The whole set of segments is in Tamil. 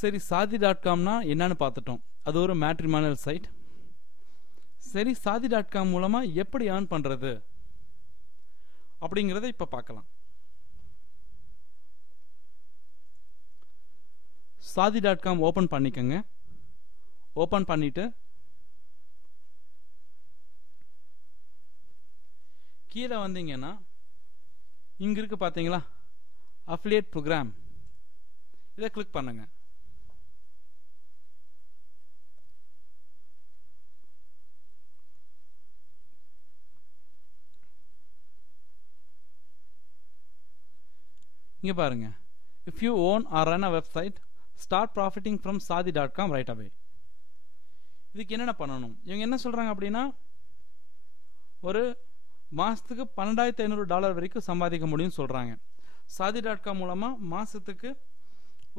சரி, சாதி.காம்னா என்னன்னு பார்த்துட்டோம். அது ஒரு மேட்ரிமோனியல் சைட். சரி, சாதி.காம் மூலமா எப்படி ஏர்ன் பண்றது அப்படிங்கிறத இப்ப பார்க்கலாம். சாதி.காம் ஓபன் பண்ணிக்கங்க. ஓபன் பண்ணிட்டு கீழே வந்தீங்கன்னா இங்க இருக்கு பாத்தீங்களா, அஃபிலியேட் ப்ரோக்ராம். இதை கிளிக் பண்ணுங்க. இங்க பாருங்க, if you own or run a website, start profiting from saadi.com right away. இதுக்கு என்னென்ன பண்ணணும்? இவங்க என்ன சொல்றாங்க அப்படின்னா, ஒரு மாசத்துக்கு $12,500 வரைக்கும் சம்பாதிக்க முடியும்னு சொல்றாங்க. சாதி.காம் மூலமா மாசத்துக்கு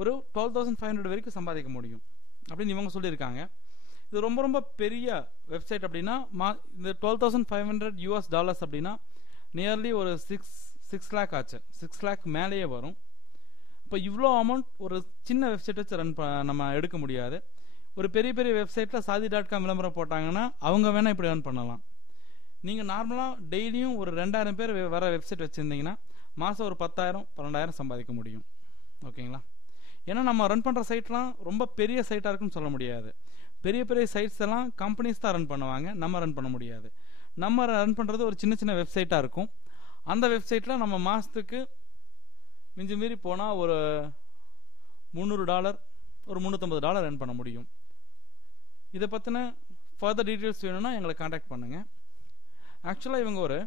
ஒரு 12,500 வரைக்கும் சம்பாதிக்க முடியும் அப்படின்னு இவங்க சொல்லியிருக்காங்க. இது ரொம்ப ரொம்ப பெரிய வெப்சைட். அப்படின்னா இந்த $12,500 அப்படின்னா நியர்லி ஒரு 6 lakh ஆச்சு. 6 lakh மேலேயே வரும். இப்போ இவ்வளோ அமௌண்ட் ஒரு சின்ன வெப்சைட் வச்சு நம்ம எடுக்க முடியாது. ஒரு பெரிய பெரிய வெப்சைட்டில் சாதி.காம் விளம்பரம் போட்டாங்கன்னா அவங்க வேணால் இப்படி ரன் பண்ணலாம். நீங்கள் நார்மலாக டெய்லியும் ஒரு 2,000 பேர் வர வெப்சைட் வச்சுருந்தீங்கன்னா மாதம் ஒரு 10,000 12,000 சம்பாதிக்க முடியும். ஓகேங்களா? ஏன்னா நம்ம ரன் பண்ணுற சைட்லாம் ரொம்ப பெரிய சைட்டாக இருக்குன்னு சொல்ல முடியாது. பெரிய பெரிய சைட்ஸ் எல்லாம் கம்பெனிஸ் தான் ரன் பண்ணுவாங்க, நம்ம ரன் பண்ண முடியாது. நம்ம ரன் பண்ணுறது ஒரு சின்ன சின்ன வெப்சைட்டாக இருக்கும். அந்த வெப்சைட்டில் நம்ம மாதத்துக்கு மிஞ்சி மீறி போனால் ஒரு $300 ஒரு $350 ரன் பண்ண முடியும். இதை பற்றின ஃபர்தர் டீட்டெயில்ஸ் வேணும்னா எங்களை காண்டாக்ட் பண்ணுங்கள். ஆக்சுவலாக இவங்க ஒரு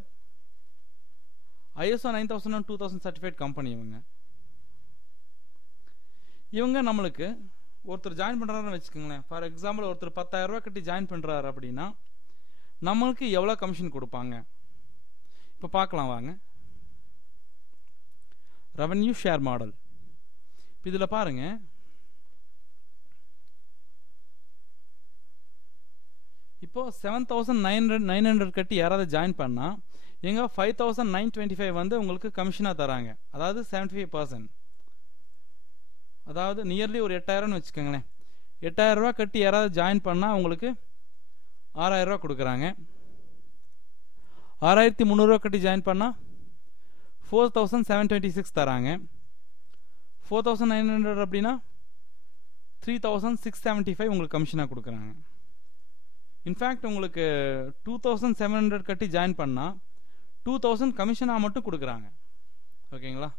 ISO 9000 and 2000 சர்டிஃபைட் கம்பெனி. இவங்க நம்மளுக்கு ஒருத்தர் ஜாயின் பண்ணுறாருன்னு வச்சுக்கோங்களேன். ஃபார் எக்ஸாம்பிள் ஒருத்தர் 10,000 ரூபா கட்டி ஜாயின் பண்ணுறாரு அப்படின்னா நம்மளுக்கு எவ்வளோ கமிஷன் கொடுப்பாங்க இப்போ பார்க்கலாம் வாங்க. Revenue share model. இதில் பாருங்க, இப்போ 7,900 கட்டி யாராவது ஜாயின் பண்ணா எங்க 5,925 வந்து உங்களுக்கு கமிஷனா தராங்க. அதாவது 75%. அதாவது நியர்லி ஒரு 8,000 வச்சுக்கோங்களேன். 8,000 ரூபா கட்டி யாராவது ஜாயின் பண்ணா உங்களுக்கு 6,000 ரூபா கொடுக்குறாங்க. 6,300 ரூபா கட்டி ஜாயின் பண்ணா 4,726 தராங்க. 4,900 அப்படின்னா 3,675 உங்களுக்கு கமிஷனாக கொடுக்குறாங்க. இன்ஃபேக்ட் உங்களுக்கு 2,700 கட்டி ஜாயின் பண்ணா 2,000 கமிஷனாக மட்டும் கொடுக்குறாங்க. ஓகேங்களா?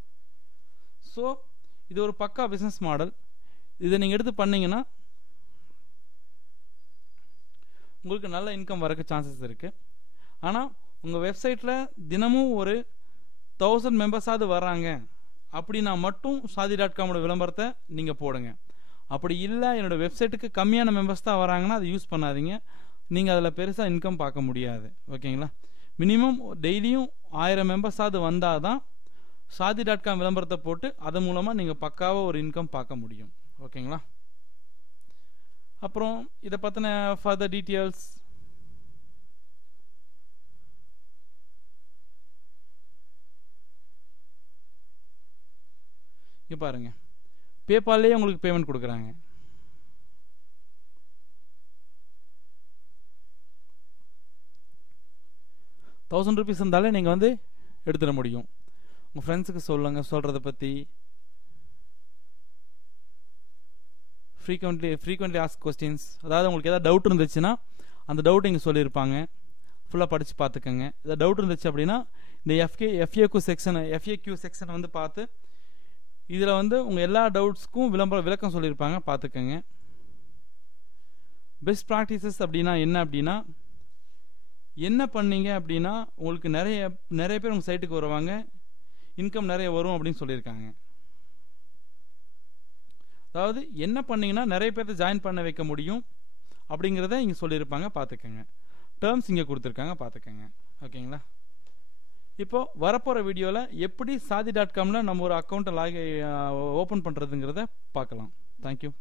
ஸோ இது ஒரு பக்கா பிஸ்னஸ் மாடல். இதை நீங்கள் எடுத்து பண்ணீங்கன்னா உங்களுக்கு நல்ல இன்கம் வரக்கு சான்சஸ் இருக்குது. ஆனால் உங்கள் வெப்சைட்டில் தினமும் ஒரு 1000 மெம்பர்ஸாவது வர்றாங்க அப்படின்னா மட்டும் சாதி.காமோட விளம்பரத்தை நீங்கள் போடுங்க. அப்படி இல்லை, என்னோடய வெப்சைட்டுக்கு கம்மியான மெம்பர்ஸ் தான் வராங்கன்னா அதை யூஸ் பண்ணாதீங்க. நீங்கள் அதில் பெருசாக இன்கம் பார்க்க முடியாது. ஓகேங்களா? மினிமம் டெய்லியும் 1000 மெம்பர்ஸாவது வந்தால் தான் சாதி.காம் விளம்பரத்தை போட்டு அதன் மூலமாக நீங்கள் பக்காவாக ஒரு இன்கம் பார்க்க முடியும். ஓகேங்களா? அப்புறம் இதை பற்றின ஃபர்தர் டீட்டெயில்ஸ் இங்கே பாருங்க. பேபால்லேயே உங்களுக்கு பேமெண்ட் கொடுக்குறாங்க. ₹1,000 இருந்தாலே நீங்கள் வந்து எடுத்துட முடியும். உங்கள் ஃப்ரெண்ட்ஸுக்கு சொல்கிறத பற்றி ஃப்ரீக்வெண்ட்லி ஆஸ்க் கொஸ்டின்ஸ். அதாவது உங்களுக்கு ஏதாவது டவுட் இருந்துச்சுன்னா அந்த டவுட் இங்கே சொல்லியிருப்பாங்க. ஃபுல்லாக படித்து பார்த்துக்கோங்க. ஏதாவது டவுட் இருந்துச்சு அப்படின்னா இந்த FAQ செக்ஷனை வந்து பார்த்து இதில் வந்து உங்கள் எல்லா டவுட்ஸ்க்கும் விளக்கம் சொல்லியிருப்பாங்க, பார்த்துக்கோங்க. பெஸ்ட் ப்ராக்டிசஸ் அப்படின்னா என்ன பண்ணீங்க அப்படின்னா உங்களுக்கு நிறைய பேர் உங்கள் சைட்டுக்கு வருவாங்க, இன்கம் நிறைய வரும் அப்படின்னு சொல்லியிருக்காங்க. அதாவது என்ன பண்ணீங்கன்னா நிறைய பேர்த்த ஜாயின் பண்ண வைக்க முடியும் அப்படிங்கிறத இங்கே சொல்லியிருப்பாங்க, பார்த்துக்கோங்க. டேர்ம்ஸ் இங்கே கொடுத்துருக்காங்க, பார்த்துக்கோங்க. ஓகேங்களா? இப்போ வரப்போகிற வீடியோவில் எப்படி சாதி.காமில் நம்ம ஒரு அக்கௌண்ட்டை ஓப்பன் பண்ணுறதுங்கிறத பார்க்கலாம். தேங்க்யூ.